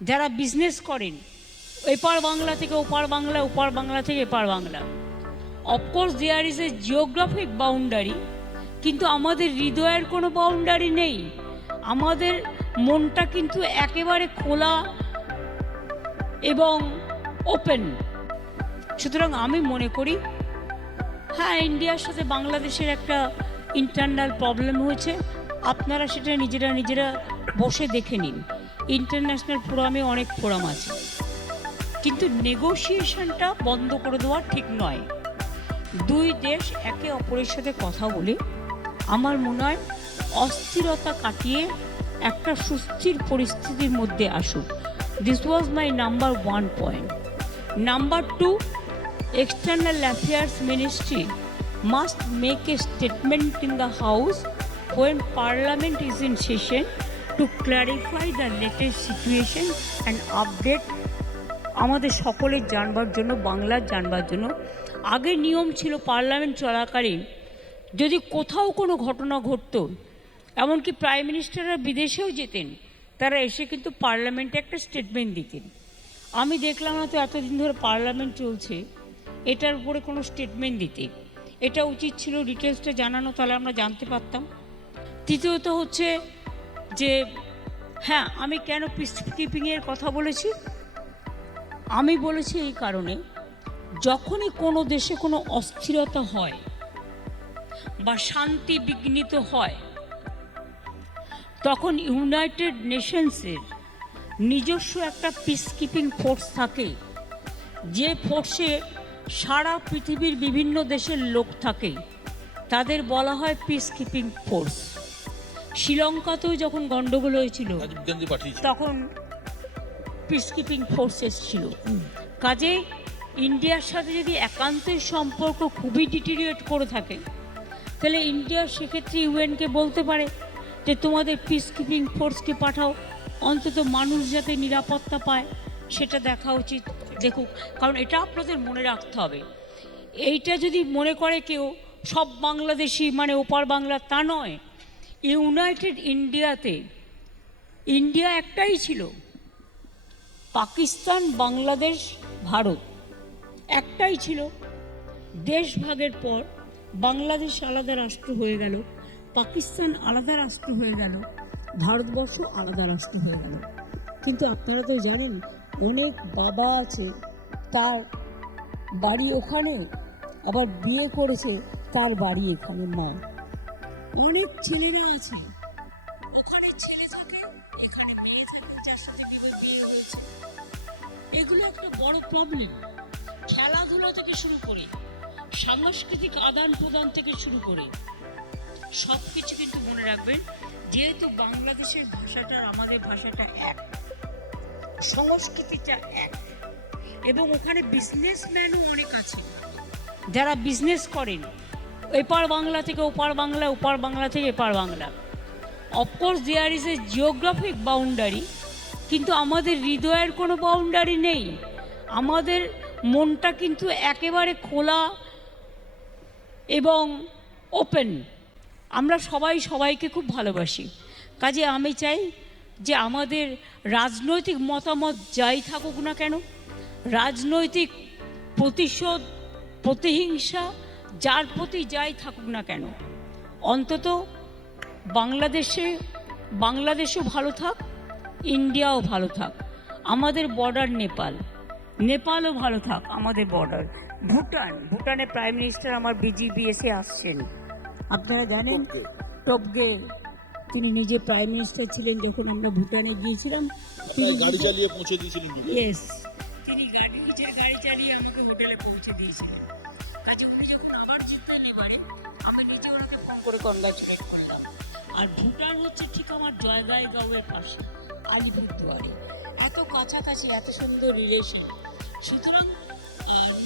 যারা বিজনেস করেন, এপার বাংলা থেকে ওপার বাংলা ওপার বাংলা থেকে এপার Bangla of course there is a geographic boundary কিন্তু আমাদের হৃদয়ের কোনো বাউন্ডারি নেই। আমাদের মনটা কিন্তু একেবারে খোলা এবং ওপেন সুতরাং আমি মনে করি হ্যাঁ ইন্ডিয়ার সাথে বাংলাদেশের একটা ইন্টারনাল প্রবলেম হয়েছে। আপনারা সেটা নিজেরা নিজেরা বসে দেখে নিন। ইন্টারন্যাশনাল ফোরামে অনেক ফোরাম আছে। কিন্তু নেগোসিয়েশনটা বন্ধ করে দেওয়া ঠিক নয়। দুই দেশ একে অপরের সাথে কথা বলে আমার মনে হয় অস্থিরতা কাটিয়ে একটা সুস্থির পরিস্থিতির মধ্যে আসুক। This was my number one point number two external affairs ministry must make a statement in the house when parliament is in session to clarify the latest situation and update আমাদের সকলের জানবার জন্য, বাংলার জানবার জন্য। আগে নিয়ম ছিল পার্লামেন্ট চলাকালীন। যদি কোথাও কোনো ঘটনা ঘটতো, এমনকি প্রাইম মিনিস্টাররা বিদেশেও যেতেন, তারা এসে কিন্তু পার্লামেন্টে একটা স্টেটমেন্ট দিতেন। আমি দেখলাম না তো এতদিন ধরে পার্লামেন্ট চলছে, এটার উপরে কোনো স্টেটমেন্ট দিতে। এটা উচিত ছিল ডিটেলসটা জানানো, তাহলে আমরা জানতে পারতাম। তৃতীয়ত হচ্ছে যে হ্যাঁ আমি কেন পিস কিপিংয়ের কথা বলেছি? আমি বলেছি এই কারণে, যখনই কোনো দেশে কোনো অস্থিরতা হয় বা শান্তি বিঘ্নিত হয়, তখন ইউনাইটেড নেশনসের নিজস্ব একটা পিস কিপিং ফোর্স থাকে, যে ফোর্সে সারা পৃথিবীর বিভিন্ন দেশের লোক থাকে, তাদের বলা হয় পিস কিপিং ফোর্স শ্রীলঙ্কাতেও যখন গণ্ডগোল হয়েছিল তখন পিস কিপিং ফোর্স এসেছিল কাজে ইন্ডিয়ার সাথে যদি একান্তের সম্পর্ক খুবই ডিটেরিয়েট করে থাকে তাহলে ইন্ডিয়া সেক্ষেত্রে ইউএনকে বলতে পারে যে তোমাদের পিস কিপিং ফোর্সকে পাঠাও। অন্তত মানুষ যাতে নিরাপত্তা পায় সেটা দেখা উচিত। দেখুক কারণ এটা আপনাদের মনে রাখতে হবে। এইটা যদি মনে করে কেউ সব বাংলাদেশি মানে ওপার বাংলা তা নয়। ইউনাইটেড ইন্ডিয়াতে, ইন্ডিয়া একটাই ছিল, পাকিস্তান, বাংলাদেশ, ভারত। একটাই ছিল। দেশ ভাগের পর বাংলাদেশ আলাদা রাষ্ট্র হয়ে গেল, পাকিস্তান আলাদা রাষ্ট্র হয়ে গেল, ভারতবর্ষ আলাদা রাষ্ট্র হয়ে গেল। কিন্তু আপনারা তো জানেন, অনেক বাবা আছে, তার বাড়ি ওখানে, আবার বিয়ে করেছে, তার বাড়ি এখানে মা। অনেক ছেলেরা আছে। ওখানে ছেলে থাকে, এখানে মেয়ে থাকে, যার সাথে বিয়ে হয়েছে। এগুলো একটা বড় প্রবলেম খেলাধুলা থেকে শুরু করে, সাংস্কৃতিক আদান প্রদান থেকে শুরু করে সব কিছু কিন্তু মনে রাখবেন, যেহেতু বাংলাদেশের ভাষাটা আমাদের ভাষাটা এক, সংস্কৃতিটা এক, এবং ওখানে বিজনেসম্যানও অনেক আছে। যারা বিজনেস করেন এপার বাংলা থেকে ওপার বাংলা ওপার বাংলা থেকে এপার Bangla. Of course there is a geographic boundary কিন্তু আমাদের হৃদয়ের কোনো বাউন্ডারি নেই। আমাদের মনটা কিন্তু একেবারে খোলা এবং ওপেন আমরা সবাই সবাইকে খুব ভালোবাসি। কাজে আমি চাই যে আমাদের রাজনৈতিক মতামত যাই থাকুক না কেন, রাজনৈতিক প্রতিশোধ, প্রতিহিংসা যার প্রতি যাই থাকুক না কেন অন্তত বাংলাদেশে বাংলাদেশও ভালো থাক ইন্ডিয়াও ভালো থাক। আমাদের বর্ডার নেপাল নেপালও ভালো থাক আমাদের বর্ডার ভুটান ভুটানে প্রাইম মিনিস্টার আমার বিজিবি এসে আসছেন। আপনারা জানেন টপগে তিনি নিজে প্রাইম মিনিস্টার ছিলেন যখন আমরা ভুটানে গিয়েছিলাম। তিনি গাড়ি চালিয়ে পৌঁছে দিয়েছিলেন। ইয়েস তিনি গাড়ি গাড়ি চালিয়ে আমাকে হোটেলে পৌঁছে দিয়েছিলেন। কাজে উনি যখন আমার চিন্তায় নেবারে আমি নিজে ওনাকে ফোন করে কনগ্রাচুলেট করলাম। আর ভুটান হচ্ছে ঠিক আমার জয়গাঁওয়ের পাশে আলিপুরদুয়ারে এত কাছাকাছি এত সুন্দর রিলেশন সুতরাং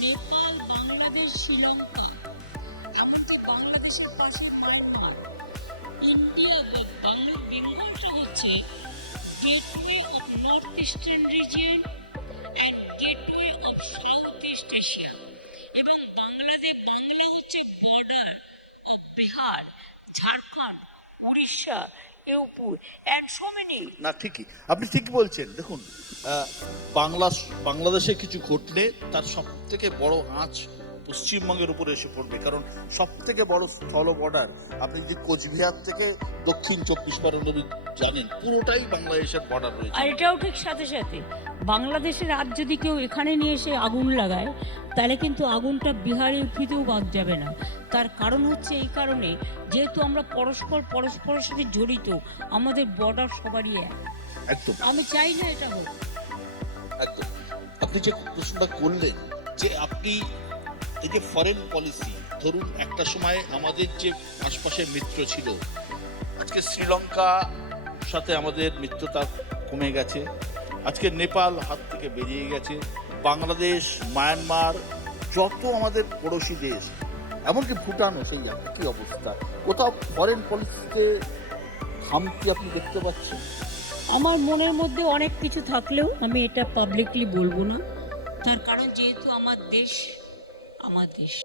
নেপাল বাংলাদেশ শ্রীলঙ্কা এমনকি বাংলাদেশের পাশে ইন্ডিয়া বাংলা বেঙ্গলটা হচ্ছে gateway of north eastern region না, ঠিকই। আপনি ঠিকই বলছেন, দেখুন বাংলা, বাংলাদেশে কিছু ঘটলে তার সব থেকে বড় আঁচ পশ্চিমবঙ্গের উপরে এসে পড়বে। কারণ সব থেকে বড় স্থল বর্ডার আপনি যদি কোচবিহার থেকে দক্ষিণ চব্বিশ পরগনা জানেন, পুরোটাই বাংলাদেশের বর্ডার রয়েছে। আর এটাও ঠিক সাথে সাথে। বাংলাদেশের আজ যদি কেউ এখানে নিয়ে এসে আগুন লাগায় তাহলে কিন্তু আগুনটা বিহারে ফিতেও বাদ যাবে না। তার কারণ হচ্ছে এই কারণে যেহেতু আমরা পরস্পর পরস্পরের সাথে জড়িত আমাদের বর্ডার সবারই এক। একদম। আমি চাই না এটা হোক। একদম। আপনি যে প্রশ্নটা করলেন যে আপনি এই যে ফরেন পলিসি ধরুন একটা সময় আমাদের যে আশপাশের মিত্র ছিল আজকে শ্রীলঙ্কা সাথে আমাদের মিত্রতা কমে গেছে। আজকে নেপাল হাত থেকে বেরিয়ে গেছে। বাংলাদেশ মায়ানমার যত আমাদের পড়োশি দেশ এমনকি ভুটানও সেই একই অবস্থা। কোথাও ফরেন পলিসিতে খামতি আপনি দেখতে পাচ্ছেন? আমার মনের মধ্যে অনেক কিছু থাকলেও আমি এটা পাবলিকলি বলব না। তার কারণ যেহেতু আমার দেশ আমার দেশ।